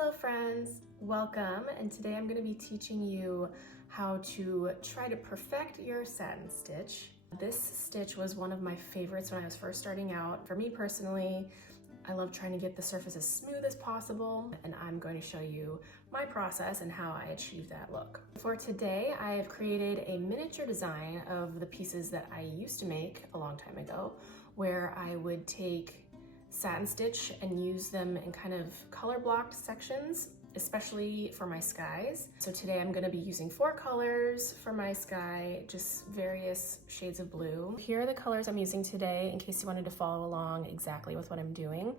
Hello friends, welcome, and today I'm going to be teaching you how to try to perfect your satin stitch. This stitch was one of my favorites when I was first starting out. For me personally, I love trying to get the surface as smooth as possible, and I'm going to show you my process and how I achieve that look. For today, I have created a miniature design of the pieces that I used to make a long time ago, where I would take satin stitch and use them in kind of color blocked sections, especially for my skies. So today I'm going to be using 4 colors for my sky, just various shades of blue. Here are the colors I'm using today in case you wanted to follow along exactly with what I'm doing.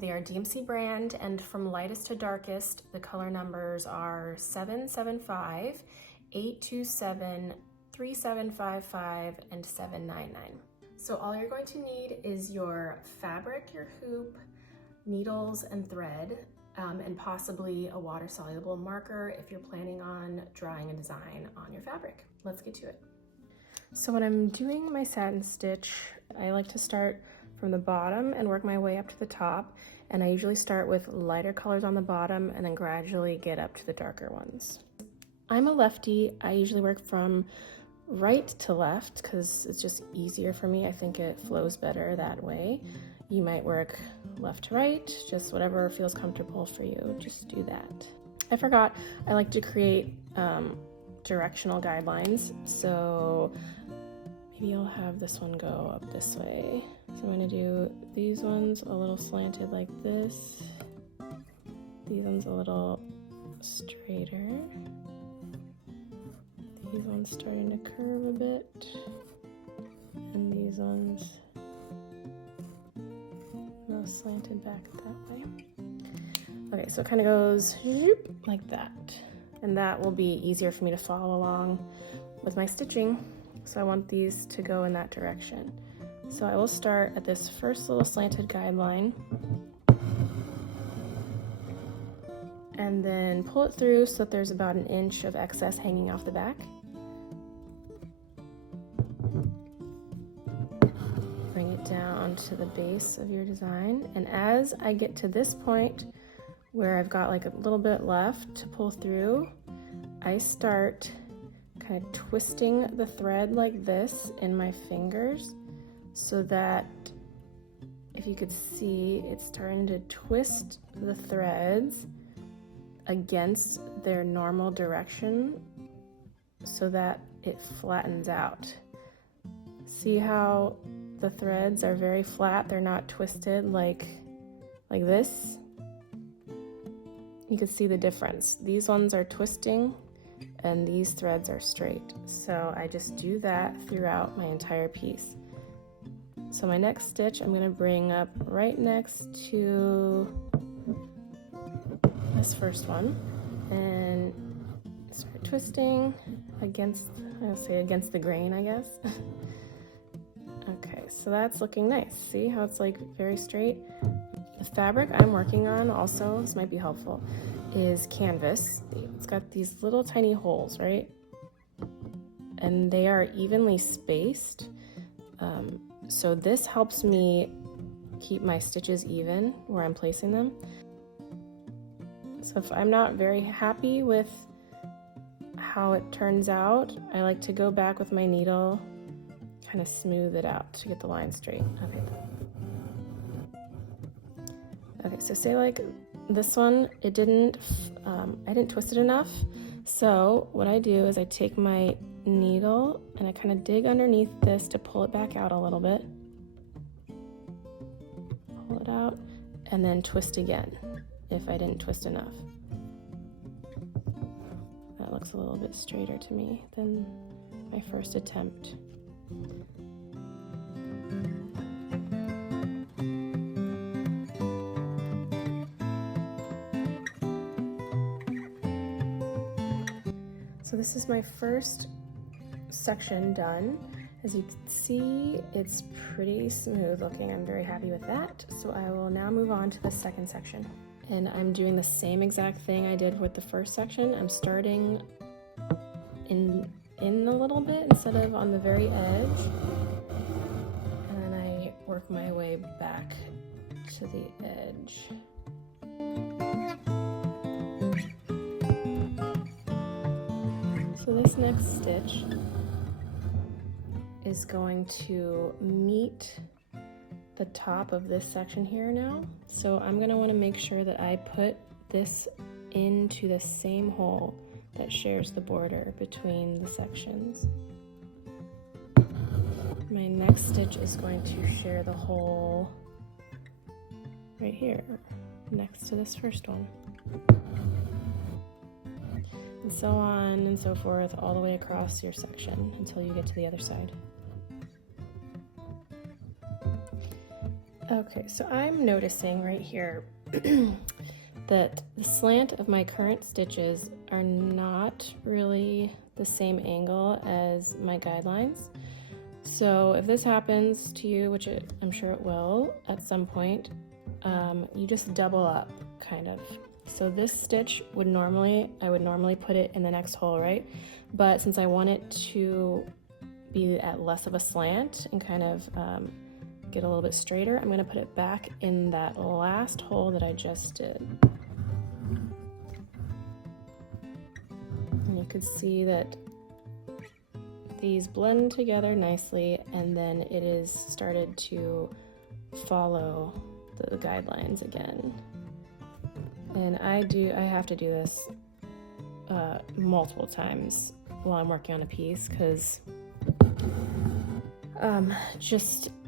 They are DMC brand, and from lightest to darkest, the color numbers are 775, 827, 3755, and 799. So all you're going to need is your fabric, your hoop, needles and thread, and possibly a water-soluble marker if you're planning on drawing a design on your fabric. Let's get to it. So when I'm doing my satin stitch, I like to start from the bottom and work my way up to the top. And I usually start with lighter colors on the bottom and then gradually get up to the darker ones. I'm a lefty. I usually work from right to left because it's just easier for me. I think it flows better that way. You might work left to right, just whatever feels comfortable for you, just do that. I forgot, I like to create directional guidelines, so maybe I'll have this one go up this way. So I'm going to do these ones a little slanted like this, these ones a little straighter, these ones starting to curve a bit, and these ones no slanted back that way. Okay, so it kind of goes like that, and that will be easier for me to follow along with my stitching. So I want these to go in that direction. So I will start at this first little slanted guideline and then pull it through so that there's about an inch of excess hanging off the back. Bring it down to the base of your design, and as I get to this point where I've got like a little bit left to pull through, I start kind of twisting the thread like this in my fingers so that, if you could see, it's starting to twist the threads against their normal direction so that it flattens out. See how the threads are very flat? They're not twisted like this. You can see the difference. These ones are twisting and these threads are straight. So I just do that throughout my entire piece. So my next stitch I'm going to bring up right next to this first one and start twisting against, I'll say against the grain, I guess. Okay, so that's looking nice. See how it's like very straight? The fabric I'm working on also, this might be helpful, is canvas. It's got these little tiny holes, right? And they are evenly spaced. So this helps me keep my stitches even where I'm placing them. So if I'm not very happy with how it turns out, I like to go back with my needle, kind of smooth it out to get the line straight. Okay, so say like this one, I didn't twist it enough. So what I do is I take my needle and I kind of dig underneath this to pull it back out a little bit. Pull it out and then twist again if I didn't twist enough. That looks a little bit straighter to me than my first attempt. So this is my first section done. As you can see, it's pretty smooth looking. I'm very happy with that. So I will now move on to the second section. And I'm doing the same exact thing I did with the first section. I'm starting in a little bit instead of on the very edge. And then I work my way back to the edge. this next stitch is going to meet the top of this section here now. So I'm gonna wanna make sure that I put this into the same hole that shares the border between the sections. My next stitch is going to share the hole right here, next to this first one. And so on and so forth, all the way across your section until you get to the other side. Okay, so I'm noticing right here that the slant of my current stitches are not really the same angle as my guidelines. So if this happens to you, which I'm sure it will at some point, you just double up, kind of. So this stitch I would normally put it in the next hole, right? But since I want it to be at less of a slant and kind of get a little bit straighter, I'm gonna put it back in that last hole that I just did. And you can see that these blend together nicely, and then it is started to follow the guidelines again. And I have to do this multiple times while I'm working on a piece, because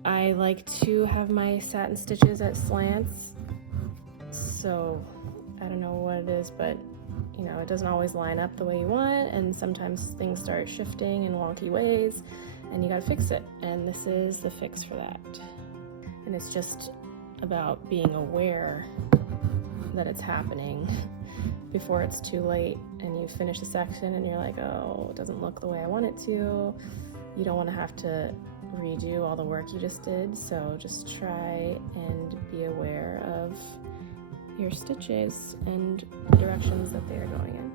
I like to have my satin stitches at slants. So I don't know what it is, but you know, it doesn't always line up the way you want, and sometimes things start shifting in wonky ways and you gotta fix it, and this is the fix for that. And it's just about being aware that it's happening before it's too late and you finish the section and you're like, oh, it doesn't look the way I want it to. You don't want to have to redo all the work you just did, so just try and be aware of your stitches and directions that they are going in.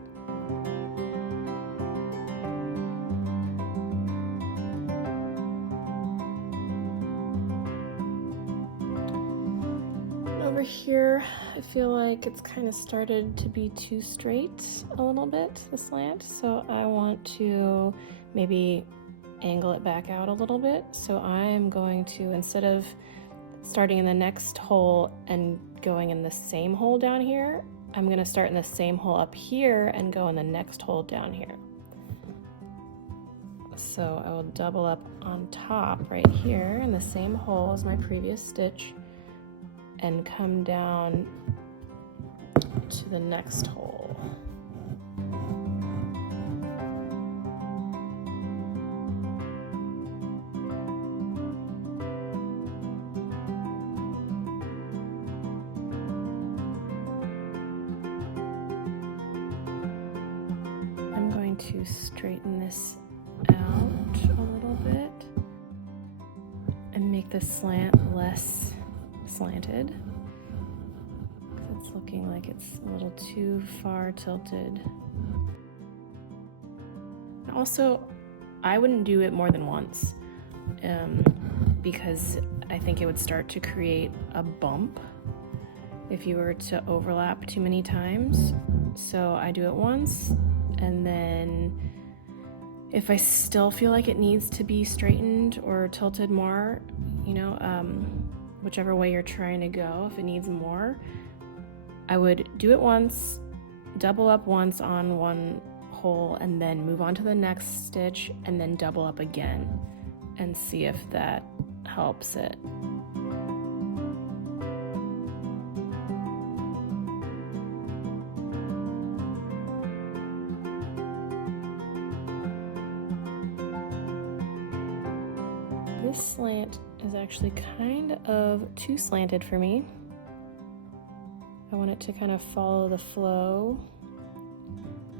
Over here, I feel like it's kind of started to be too straight a little bit, the slant, so I want to maybe angle it back out a little bit. So I'm going to, instead of starting in the next hole and going in the same hole down here, I'm going to start in the same hole up here and go in the next hole down here. So I will double up on top right here in the same hole as my previous stitch and come down to the next hole. I'm going to straighten this out a little bit and make the slant less slanted. It's looking like it's a little too far tilted. And also, I wouldn't do it more than once because I think it would start to create a bump if you were to overlap too many times. So I do it once, and then if I still feel like it needs to be straightened or tilted more, you know, whichever way you're trying to go, if it needs more, I would do it once, double up once on one hole, and then move on to the next stitch, and then double up again, and see if that helps it. This slant is actually kind of too slanted for me. I want it to kind of follow the flow.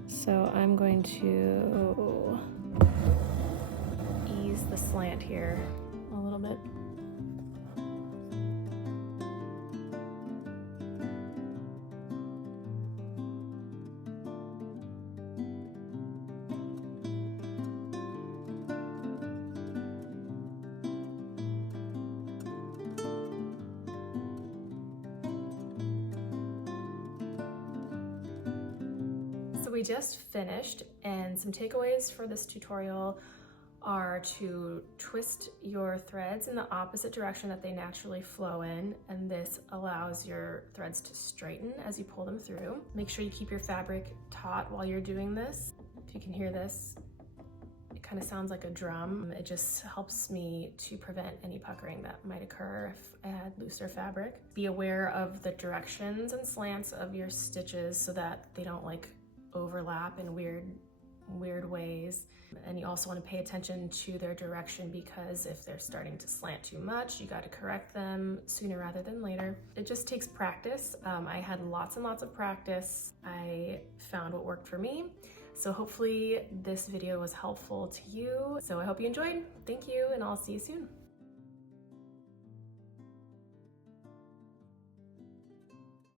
So I'm going to ease the slant here a little bit. we just finished, and some takeaways for this tutorial are to twist your threads in the opposite direction that they naturally flow in, and this allows your threads to straighten as you pull them through. Make sure you keep your fabric taut while you're doing this. If you can hear this, it kind of sounds like a drum. It just helps me to prevent any puckering that might occur if I had looser fabric. Be aware of the directions and slants of your stitches so that they don't like overlap in weird ways. And you also want to pay attention to their direction, because if they're starting to slant too much, you got to correct them sooner rather than later. It just takes practice. I had lots and lots of practice. I found what worked for me. So hopefully this video was helpful to you. So I hope you enjoyed. Thank you, and I'll see you soon.